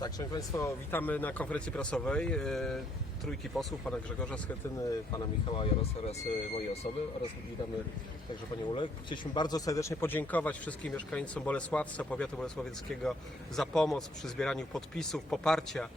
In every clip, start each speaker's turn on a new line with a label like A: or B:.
A: Tak, szanowni Państwo, witamy na konferencji prasowej e, trójki posłów, pana Grzegorza Schetyny, pana Michała Jarosa oraz e, mojej osoby oraz witamy także panią Ulek. Chcieliśmy bardzo serdecznie podziękować wszystkim mieszkańcom Bolesławca, powiatu bolesławieckiego za pomoc przy zbieraniu podpisów, poparcia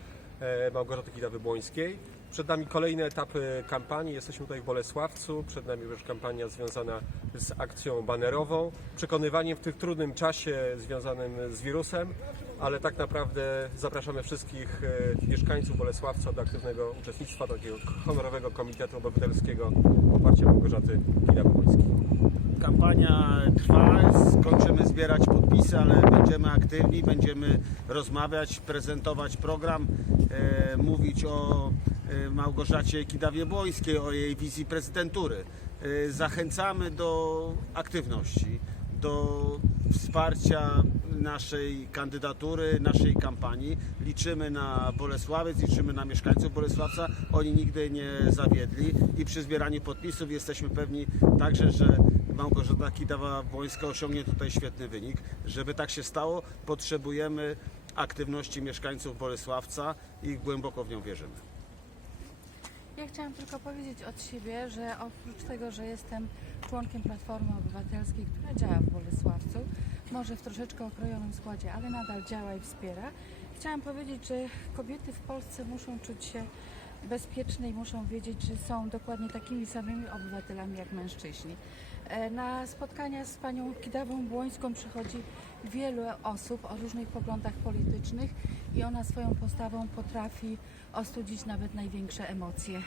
A: Małgorzaty Kidawy-Błońskiej. Przed nami kolejne etapy kampanii. Jesteśmy tutaj w Bolesławcu. Przed nami już kampania związana z akcją banerową, przekonywaniem w tym trudnym czasie związanym z wirusem, ale tak naprawdę zapraszamy wszystkich e, mieszkańców Bolesławca do aktywnego uczestnictwa takiego honorowego Komitetu Obywatelskiego poparcia Małgorzaty Kidawy-Błońskiej.
B: Kampania trwa, zbierać podpisy, ale będziemy aktywni, będziemy rozmawiać, prezentować program, e, mówić o e, Małgorzacie Kidawie-Błońskiej, o jej wizji prezydentury. E, zachęcamy do aktywności, do wsparcia naszej kandydatury, naszej kampanii. Liczymy na Bolesławiec, liczymy na mieszkańców Bolesławca. Oni nigdy nie zawiedli i przy zbieraniu podpisów jesteśmy pewni także, że Małgorzata Kidawa-Błońska osiągnie tutaj świetny wynik. Żeby tak się stało, potrzebujemy aktywności mieszkańców Bolesławca i głęboko w nią wierzymy.
C: Ja chciałam tylko powiedzieć od siebie, że oprócz tego, że jestem członkiem Platformy Obywatelskiej, która działa w Bolesławcu, może w troszeczkę okrojonym składzie, ale nadal działa i wspiera, chciałam powiedzieć, że kobiety w Polsce muszą czuć się bezpieczne i muszą wiedzieć, że są dokładnie takimi samymi obywatelami jak mężczyźni. E, Na spotkania z panią Kidawą Błońską przychodzi wielu osób o różnych poglądach politycznych i ona swoją postawą potrafi ostudzić nawet największe emocje.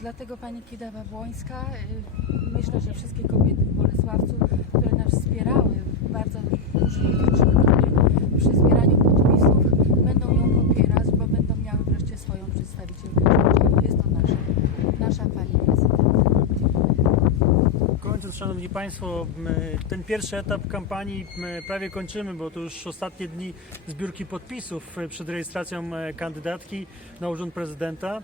C: Dlatego pani Kidawa Błońska, y, myślę, że wszystkie kobiety w Bolesławcu, które nas wspierały w bardzo dużym liczbie przy zbieraniu podpisów, będą ją popierać, bo będą miały wreszcie swoją przedstawicielkę w rządzie. Jest to nasza, nasza pani prezydent.
D: Kończąc, Szanowni Państwo, ten pierwszy etap kampanii prawie kończymy, bo to już ostatnie dni zbiórki podpisów e, przed rejestracją e, kandydatki na urząd prezydenta.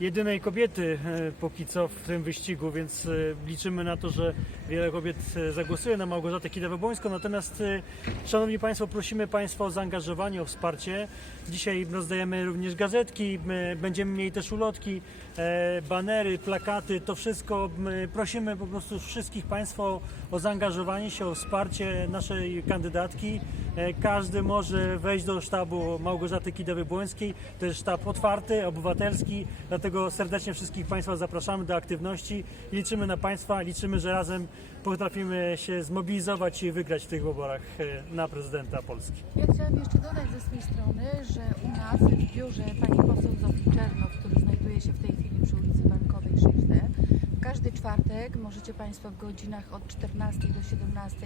D: Jedynej kobiety e, póki co w tym wyścigu, więc e, liczymy na to, że wiele kobiet e, zagłosuje na Małgorzatę Kidawę-Błońską. Natomiast, Szanowni Państwo, prosimy Państwa o zaangażowanie, o wsparcie. Dzisiaj rozdajemy również gazetki, będziemy mieli też ulotki, banery, plakaty, to wszystko. Prosimy po prostu wszystkich Państwa o zaangażowanie się, o wsparcie naszej kandydatki. E, Każdy może wejść do sztabu Małgorzaty Kidawy-Błońskiej. To jest sztab otwarty, obywatelski, dlatego serdecznie wszystkich Państwa zapraszamy do aktywności. Liczymy na Państwa, liczymy, że razem potrafimy się zmobilizować i wygrać w tych wyborach e, na prezydenta Polski.
C: Ja chciałam jeszcze dodać ze swojej strony, że u nas w biurze pani poseł Zofii Czernow, który znajduje się w tej chwili przy ulicy Bankowej 6D, w każdy czwartek możecie Państwo w godzinach od 14 do 17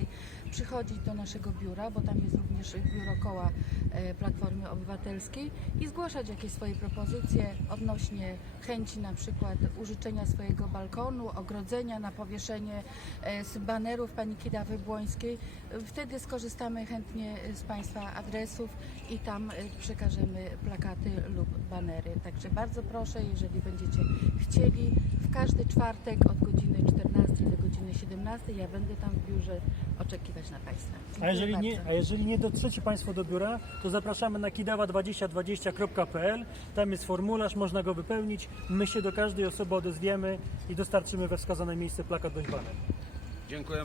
C: przychodzić do naszego biura, bo tam jest również biuro koła e, Platformy Obywatelskiej i zgłaszać jakieś swoje propozycje odnośnie chęci na przykład użyczenia swojego balkonu, ogrodzenia na powieszenie e, z banerów pani Kidawy Błońskiej. Wtedy skorzystamy chętnie z Państwa adresów i tam e, przekażemy plakaty lub banery. Także bardzo proszę, jeżeli będziecie chcieli, w każdy czwartek od godziny 14 do godziny 17 ja będę tam w biurze oczekiwać na Państwa.
D: A jeżeli nie, a jeżeli nie dotrzecie Państwo do biura, to zapraszamy na kidawa2020.pl. Tam jest formularz, można go wypełnić. My się do każdej osoby odezwiemy i dostarczymy we wskazane miejsce plakat bądź baner.
B: Dziękuję